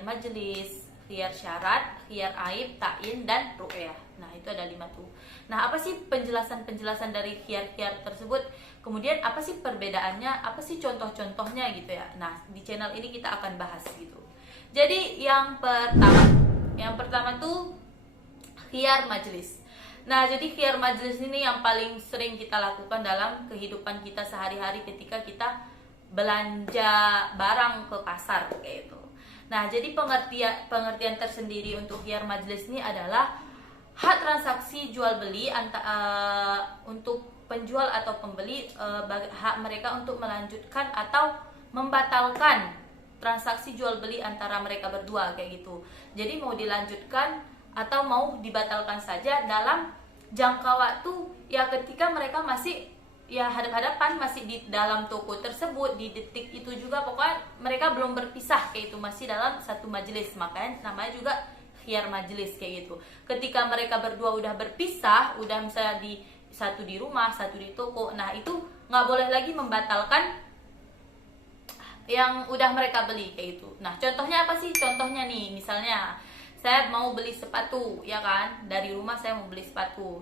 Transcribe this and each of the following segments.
khiyar majelis, khiyar syarat, khiyar aib, ta'in, dan ru'yah. Nah, itu ada 5 tuh. Nah, apa sih penjelasan-penjelasan dari khiyar-khiyar tersebut? Kemudian apa sih perbedaannya? Apa sih contoh-contohnya gitu ya? Nah, di channel ini kita akan bahas gitu. Jadi yang pertama tuh khiyar majelis. Nah, jadi khiyar majelis ini yang paling sering kita lakukan dalam kehidupan kita sehari-hari ketika kita belanja barang ke pasar kayak itu. Nah, jadi pengertian tersendiri untuk khiyar majelis ini adalah hak transaksi jual beli untuk penjual atau pembeli, hak mereka untuk melanjutkan atau membatalkan transaksi jual beli antara mereka berdua kayak gitu. Jadi mau dilanjutkan atau mau dibatalkan saja dalam jangka waktu ya ketika mereka masih ya hadap-hadapan, masih di dalam toko tersebut, di detik itu juga pokoknya mereka belum berpisah kayak itu, masih dalam satu majelis. Makanya namanya juga khiyar majelis kayak gitu. Ketika mereka berdua udah berpisah, udah misalnya satu di rumah, satu di toko, nah itu nggak boleh lagi membatalkan yang udah mereka beli kayak gitu. Nah, contohnya apa sih? Contohnya nih, misalnya saya mau beli sepatu, ya kan? Dari rumah saya mau beli sepatu.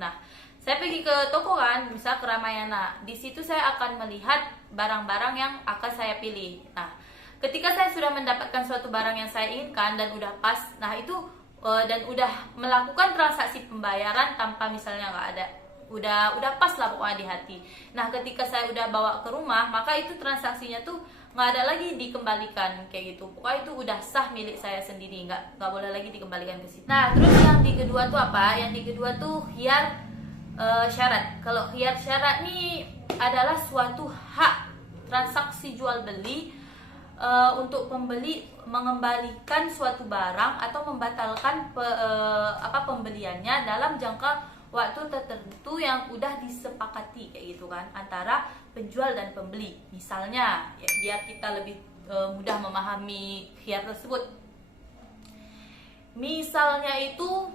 Nah, saya pergi ke toko kan, misal ke Ramayana. Di situ saya akan melihat barang-barang yang akan saya pilih. Nah, ketika saya sudah mendapatkan suatu barang yang saya inginkan dan udah pas, nah itu dan udah melakukan transaksi pembayaran tanpa misalnya nggak ada, udah pas lah pokoknya di hati. Nah, ketika saya udah bawa ke rumah, maka itu transaksinya tuh nggak ada lagi dikembalikan kayak gitu. Pokoknya itu udah sah milik saya sendiri, nggak boleh lagi dikembalikan ke situ. Nah, terus yang di kedua tuh apa? Yang di kedua tuh khiyar syarat. Kalau khiyar syarat nih adalah suatu hak transaksi jual beli untuk pembeli mengembalikan suatu barang atau membatalkan pembeliannya dalam jangka waktu tertentu yang udah disepakati kayak gitu kan antara penjual dan pembeli. Misalnya ya, biar kita lebih mudah memahami khiyar tersebut. Misalnya itu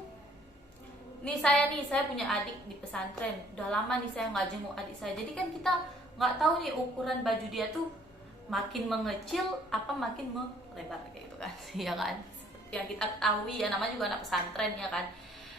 saya punya adik di pesantren, udah lama nih saya nggak jenguk adik saya, jadi kan kita nggak tahu nih ukuran baju dia tuh makin mengecil apa makin melebar kayak gitu kan. Ya kan, yang kita ketahui ya, namanya juga anak pesantren ya kan.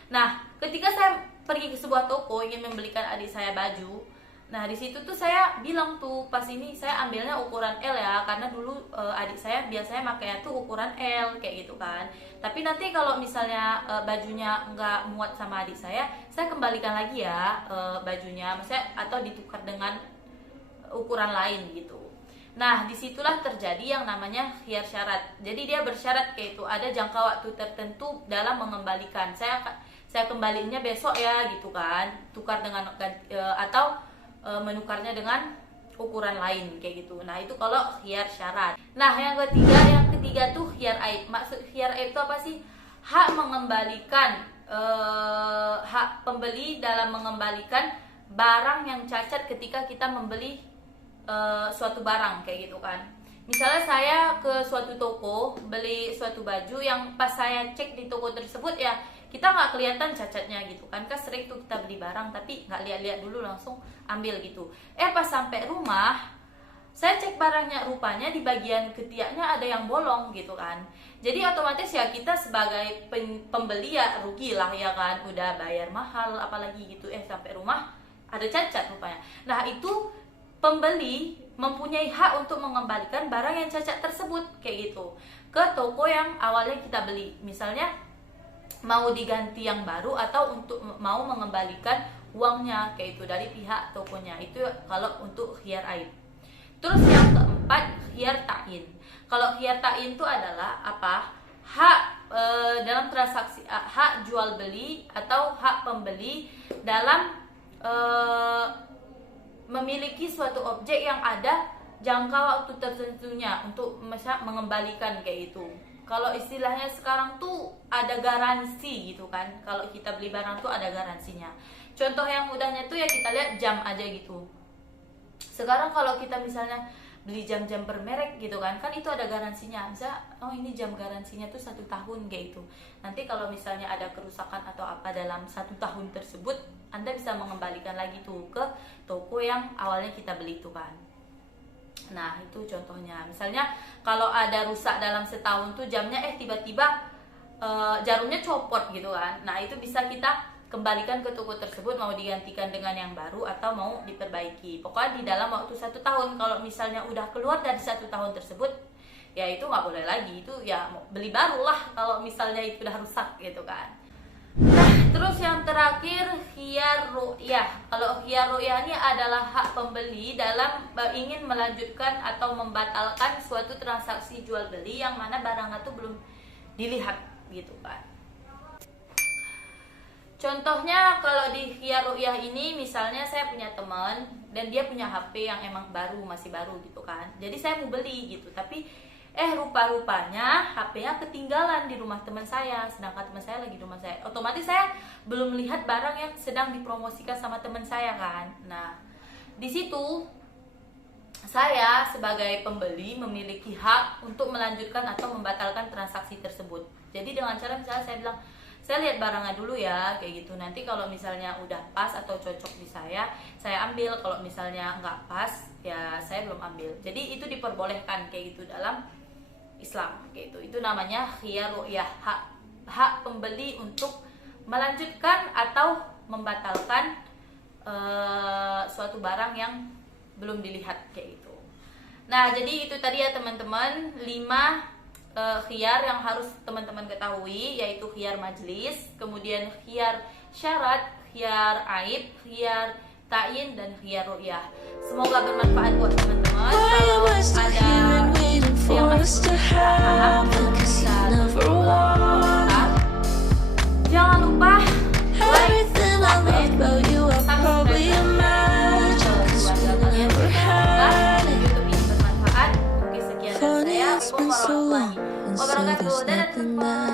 Nah, ketika saya pergi ke sebuah toko ingin membelikan adik saya baju, nah di situ tuh saya bilang tuh, pas ini saya ambilnya ukuran L ya, karena dulu adik saya biasanya makanya tuh ukuran L kayak gitu kan. Tapi nanti kalau misalnya bajunya nggak muat sama adik saya kembalikan lagi ya bajunya, maksudnya atau ditukar dengan ukuran lain gitu. Nah, disitulah terjadi yang namanya khiyar syarat. Jadi dia bersyarat kayak itu, ada jangka waktu tertentu dalam mengembalikan. Saya kembalinya besok ya gitu kan, tukar dengan atau menukarnya dengan ukuran lain kayak gitu. Nah, itu kalau khiyar syarat. Nah, yang ketiga tuh khiyar aib. Maksud khiyar aib itu apa sih? Hak mengembalikan, hak pembeli dalam mengembalikan barang yang cacat ketika kita membeli suatu barang kayak gitu kan. Misalnya saya ke suatu toko beli suatu baju yang pas saya cek di toko tersebut ya kita nggak kelihatan cacatnya gitu kan. Sering tuh kita beli barang tapi nggak lihat-lihat dulu langsung ambil gitu. Pas sampai rumah saya cek barangnya, rupanya di bagian ketiaknya ada yang bolong gitu kan. Jadi otomatis ya kita sebagai pembeli ya rugi lah ya kan, udah bayar mahal apalagi gitu, sampai rumah ada cacat rupanya. Nah, itu pembeli mempunyai hak untuk mengembalikan barang yang cacat tersebut kayak gitu ke toko yang awalnya kita beli. Misalnya mau diganti yang baru atau untuk mau mengembalikan uangnya kayak itu dari pihak tokonya. Itu kalau untuk khiyar aib. Terus yang keempat khiyar ta'in. Kalau khiyar ta'in itu adalah apa? Hak dalam transaksi, hak jual beli atau hak pembeli dalam memiliki suatu objek yang ada jangka waktu tertentunya untuk mengembalikan kayak itu. Kalau istilahnya sekarang tuh ada garansi gitu kan. Kalau kita beli barang tuh ada garansinya. Contoh yang mudahnya tuh ya kita lihat jam aja gitu. Sekarang kalau kita misalnya beli jam-jam bermerek gitu kan itu ada garansinya. Misalnya, ini jam garansinya tuh 1 tahun kayak gitu. Nanti kalau misalnya ada kerusakan atau apa dalam 1 tahun tersebut, Anda bisa mengembalikan lagi tuh ke toko yang awalnya kita beli itu kan. Nah, itu contohnya. Misalnya kalau ada rusak dalam setahun tuh jamnya tiba-tiba jarumnya copot gitu kan. Nah, itu bisa kita kembalikan ke toko tersebut, mau digantikan dengan yang baru atau mau diperbaiki. Pokoknya di dalam waktu 1 tahun. Kalau misalnya udah keluar dari 1 tahun tersebut, ya itu nggak boleh lagi. Itu ya beli baru lah kalau misalnya itu udah rusak gitu kan. Nah, terus yang terakhir khiyar ru'yah. Kalau khiyar ru'yah ini adalah hak pembeli dalam ingin melanjutkan atau membatalkan suatu transaksi jual beli yang mana barangnya itu belum dilihat gitu kan. Contohnya kalau di khiyar ru'yah ini, misalnya saya punya teman dan dia punya HP yang emang baru, masih baru gitu kan. Jadi saya mau beli gitu, tapi rupa-rupanya HP-nya ketinggalan di rumah teman saya, sedangkan teman saya lagi di rumah saya. Otomatis saya belum melihat barang yang sedang dipromosikan sama teman saya kan. Nah, di situ saya sebagai pembeli memiliki hak untuk melanjutkan atau membatalkan transaksi tersebut. Jadi dengan cara misalnya saya bilang, saya lihat barangnya dulu ya, kayak gitu. Nanti kalau misalnya udah pas atau cocok di saya ambil. Kalau misalnya nggak pas, ya saya belum ambil. Jadi itu diperbolehkan kayak gitu dalam Islam, kayak gitu. Itu namanya khiyar ru'yah, hak pembeli untuk melanjutkan atau membatalkan suatu barang yang belum dilihat kayak gitu. Nah, jadi itu tadi ya teman-teman, 5 khiyar yang harus teman-teman ketahui, yaitu khiyar majlis, kemudian khiyar syarat, khiyar aib, khiyar ta'yin, dan khiyar ru'yah. Semoga bermanfaat buat teman-teman. Kalau ada yang masih paham, bisa jangan lupa like, comment, subscribe, YouTube ini bermanfaat. Oke, sekian dari saya. Assalamualaikum warahmatullahi wabarakatuh. Dadah teman-teman.